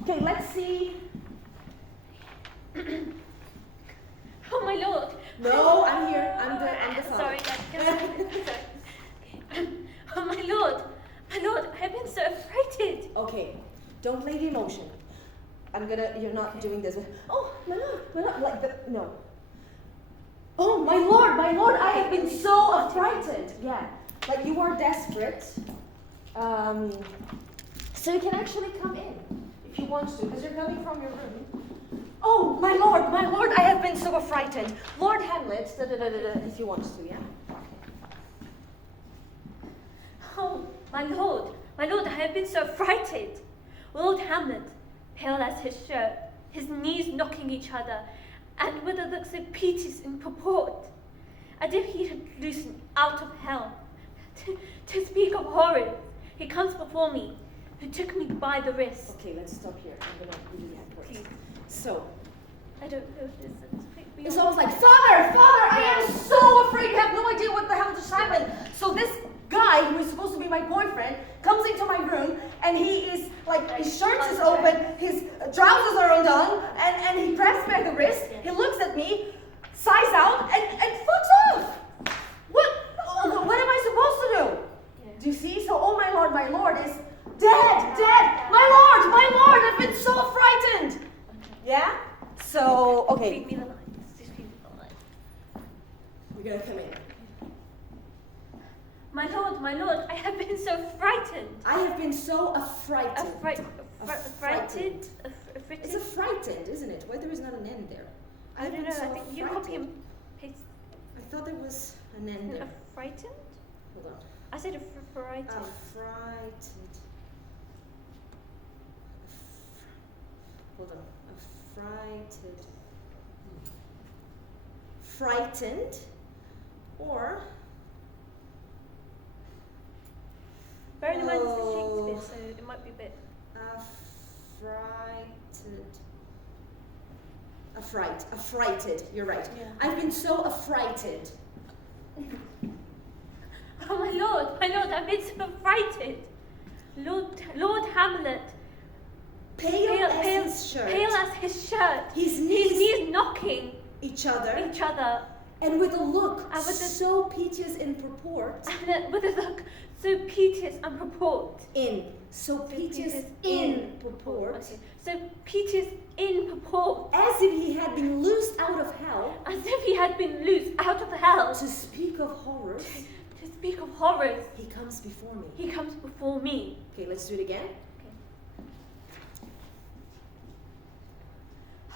Okay, let's see. Oh my lord. No, I'm here. I'm the father. Sorry. Oh my lord, I have been so affrighted. Okay, don't play the emotion. You're not doing this. Oh, my lord, like no. Oh, my lord, I have been so affrighted. Yeah, like you are desperate. So you can actually come in if you want to, because you're coming from your room. Oh, my lord, I have been so affrighted. Lord Hamlet, if you want to, yeah? Oh, my lord, I have been so affrighted. Lord Hamlet, pale as his shirt, his knees knocking each other, and with a look so piteous in purport, as if he had loosened out of hell. To speak of horrors, he comes before me, who took me by the wrist. Okay, let's stop here. I'm gonna really have words. Please. So, I don't know if this is... it's almost like, Father, I am so afraid. You have no idea what the hell just happened. So this guy, who is supposed to be my boyfriend, comes into my room, and he is, like, his shirt is open, his trousers are undone, and he grabs me by the wrist, he looks at me, sighs out, and fucks off. What am I supposed to do? Yeah. Do you see? So, oh my lord is dead. My lord, I've been so frightened. Yeah? So, okay. Feed me the lines. Just feed me the lines. We're gonna come in. My lord, I have been so frightened. I have been so affrighted. Affrighted? It's affrighted, isn't it? Why there is not an end there? I don't know. So I think you copy and paste. I thought there was an end there. Affrighted? Hold on. I said affrighted. Affrighted. Hold on. Affrighted. Frightened. Or... Bearing in mind it's the Shakespeare, so it might be a bit... Affrighted, you're right. Yeah. I've been so affrighted. Oh my lord, I've been so frightened. Lord Hamlet, Pale as his shirt. Pale as his shirt. His knees knocking each other. And with a look so piteous in purport. And with a look so piteous and purport. So piteous in purport. Okay. So piteous in purport. As if he had been loosed out of hell. To speak of horrors. To speak of horrors. He comes before me. Okay, let's do it again. Okay.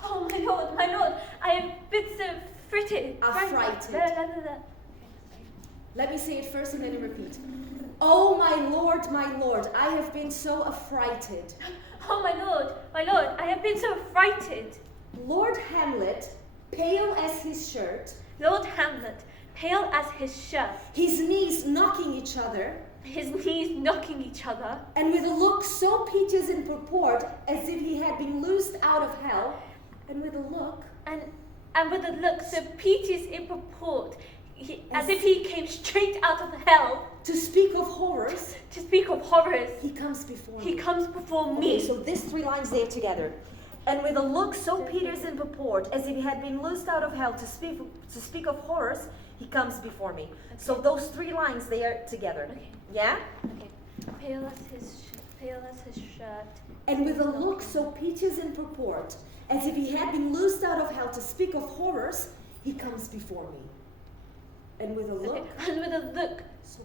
Oh my lord, I have been so frightened. Affrighted. Let me say it first and then you repeat. Oh my lord, I have been so affrighted. Oh my lord, I have been so frightened. Lord Hamlet, pale as his shirt. His knees knocking each other. And with a look so piteous in purport, as if he had been loosed out of hell. And with a look... And with a look so piteous in purport, as if he came straight out of hell. To speak of horrors. He comes before me. Okay, so these three lines there together. And with a look so piteous in purport, as if he had been loosed out of hell to speak of horrors, he comes before me. Okay. So those three lines, they are together. Okay. Yeah? Okay. Pale as his shirt. And with a look so piteous in purport, as if he had been loosed out of hell to speak of horrors, he comes before me. And with a look... Okay. And with a look so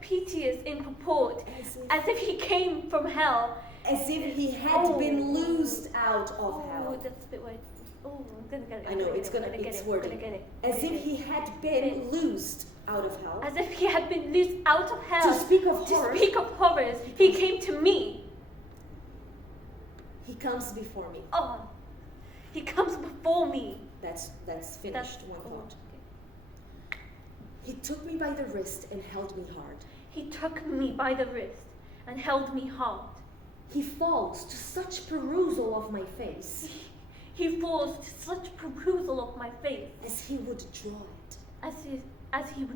piteous in purport, as if he came from hell. As if he had been loosed out of hell. Oh, that's a bit weird. Oh, I'm gonna get it. I know, it's wording. As if he had been loosed out of hell. As if he had been loosed out of hell. To speak of horrors. He came to me. He comes before me. Oh, he comes before me. That's finished. One thought. Okay. He took me by the wrist and held me hard. He falls to such perusal of my face. As he would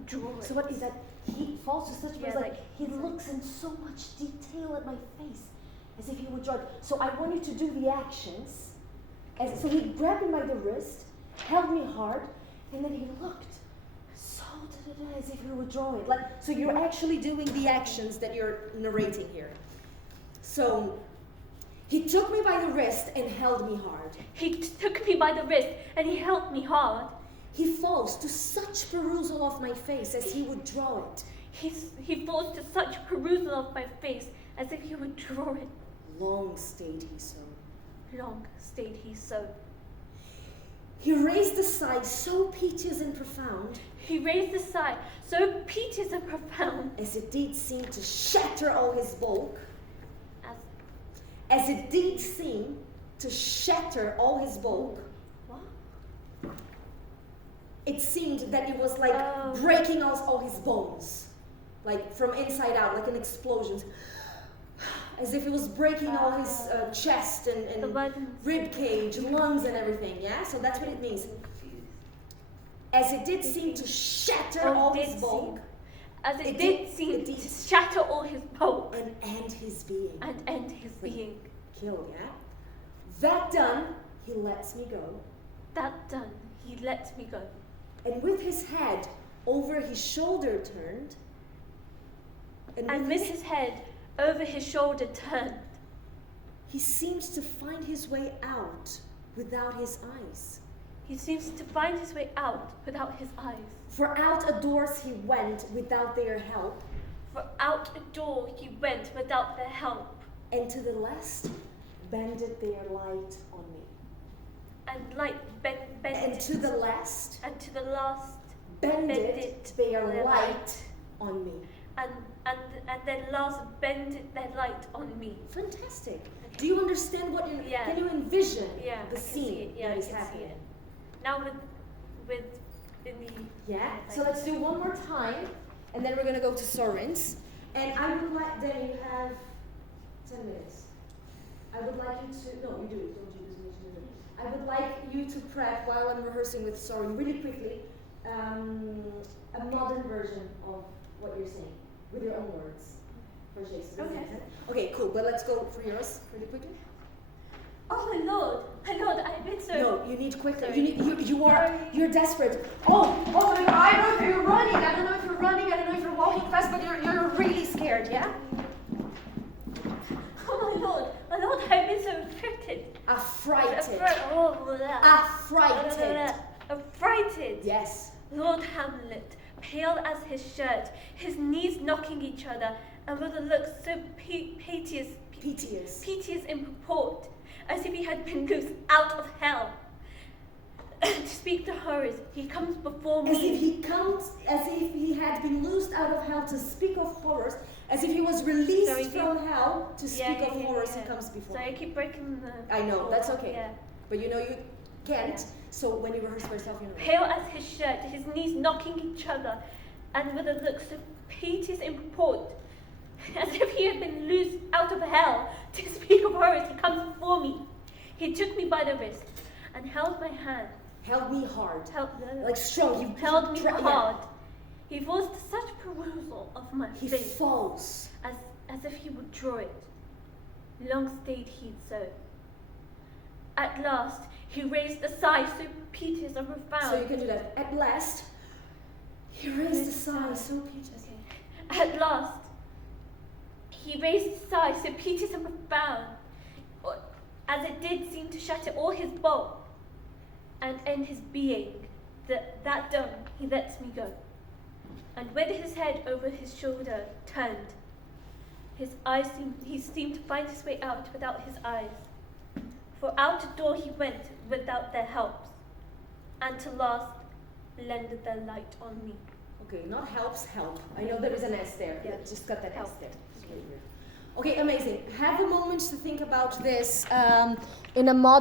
draw it. So what is that? He falls to such perusal, he looks in so much detail at my face. as if he would draw it. So I want you to do the actions. So he grabbed me by the wrist, held me hard, and then he looked. So as if he would draw it. So you're actually doing the actions that you're narrating here. So he took me by the wrist and held me hard. He took me by the wrist and he held me hard. He falls to such perusal of my face as he would draw it. He falls to such perusal of my face as if he would draw it. Long stayed he so. Long stayed he so. He raised a sigh so piteous and profound. He raised a sigh so piteous and profound. As it did seem to shatter all his bulk. As As it did seem to shatter all his bulk. What? It seemed that it was like breaking all his bones. Like from inside out, like an explosion. As if it was breaking all his chest and rib cage, lungs and everything, yeah? So that's what it means. As it did seem to shatter all his bulk. As it did seem to shatter all his bulk. And end his being. And end his being. Kill, yeah? That done, he lets me go. That done, he lets me go. And with his head over his shoulder turned. And with his head over his shoulder turned. He seems to find his way out without his eyes. He seems to find his way out without his eyes. For out a doors he went without their help. For out a door he went without their help. And to the last bended their light on me. And light bended. And to the last. And to the last Bended their light on me. And then last bended their light on me. Fantastic. Okay. Do you understand what you can you envision the scene that is happening? Now with in the So let's do one more time, and then we're gonna go to Soren's. And I would like then you have 10 minutes. I would like you to no, you do it. Don't you do this? I would like you to prep while I'm rehearsing with Soren really quickly a modern version of what you're saying with your own words. For Jason. Okay. Okay, cool. But let's go for yours really quickly. Oh my lord, I've been so. No, you need quicker. Sorry. You're desperate. Oh, I don't know if you're running. I don't know if you're running. I don't know if you're walking fast, but you're really scared, yeah? Oh my lord, I've been so affrighted. Affrighted. Affrighted. Yes. Lord Hamlet, pale as his shirt, his knees knocking each other, and with a look so piteous in purport, as if he had been loosed out of hell. To speak the horrors, he comes before me. As if he had been loosed out of hell to speak of horrors, as if he was released from hell to speak of horrors, he comes before me. Sorry, I keep breaking the... I know, that's okay. Yeah. But you know you can't, so when you rehearse for yourself, you know. Pale as his shirt, his knees knocking each other, and with a look so piteous in purport, as if he had been loosed out of hell to speak of horrors, he comes before me. He took me by the wrist and held my hand. Held me hard. Like strong. He held me hard. He falls to such perusal of my face. He falls. As if he would draw it. Long stayed he so. At last, he raised a sigh so piteous and profound. So you can do that. At last, he raised a sigh so piteous. Okay. At last, he raised a sigh so piteous and profound, as it did seem to shatter all his bulk and end his being. That done, he lets me go. And with his head over his shoulder turned, he seemed to find his way out without his eyes. For out a door he went without their helps, and to last lended their light on me. Okay, not helps, help. I know there is an S there. Yeah. Just got that Help. S there. Okay, amazing. Have a moment to think about this in a modern